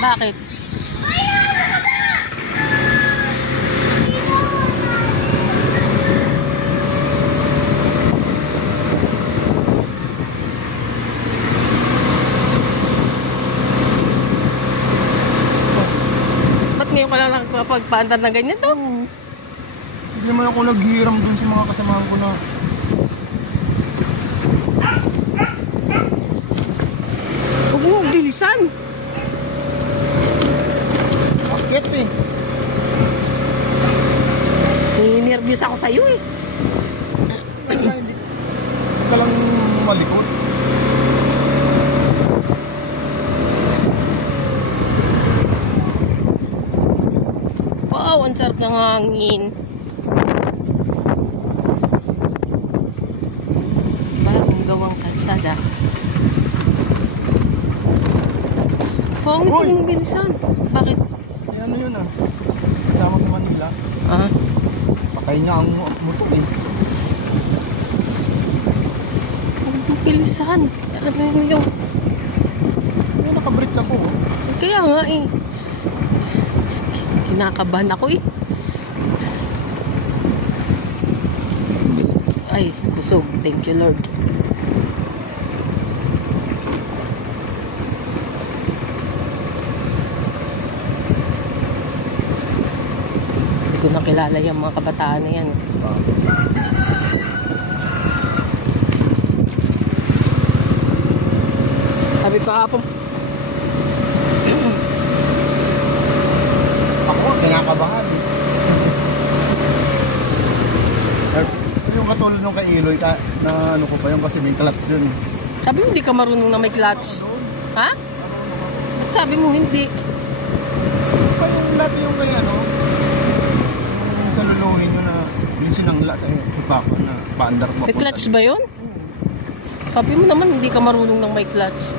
Bakit? Ba't ngayon ka lang nakapagpaandar na ganyan to? Hindi naman ako naghiram dun sa mga kasamahan ko na Huwag mo bilisan. akit eh. Nervyos ako sa'yo eh. Hindi ka lang malikot. Wow, ang sarap ng hangin. Bagong gawang kalsada. Pangit Uy! mong bilisan. Bakit? Eh ano yun ah. Kasama sa Manila. Ah, Patay niya ang motor eh. huwag mong bilisan. Ano yung... Ay, nakabrick ako oh. Kaya nga eh. Kinakabahan ako eh. Ay, busog. Thank you, Lord. Hindi ko nakilala yung mga kabataan na yan. Sabi ko hapon, Ako kinakabahan eh. Yung katulad nung kay Iloy na ano ko pa yun kasi may clutch yun eh. sabi mo hindi ka marunong na may clutch. Ha? Ba't sabi mo hindi? Pa yung lahat yung kay ano, yung sa luluhin nyo na yung sinangla sa ipako na paandar ko. May clutch ba yun? Sabi mo naman hindi ka marunong ng may clutch.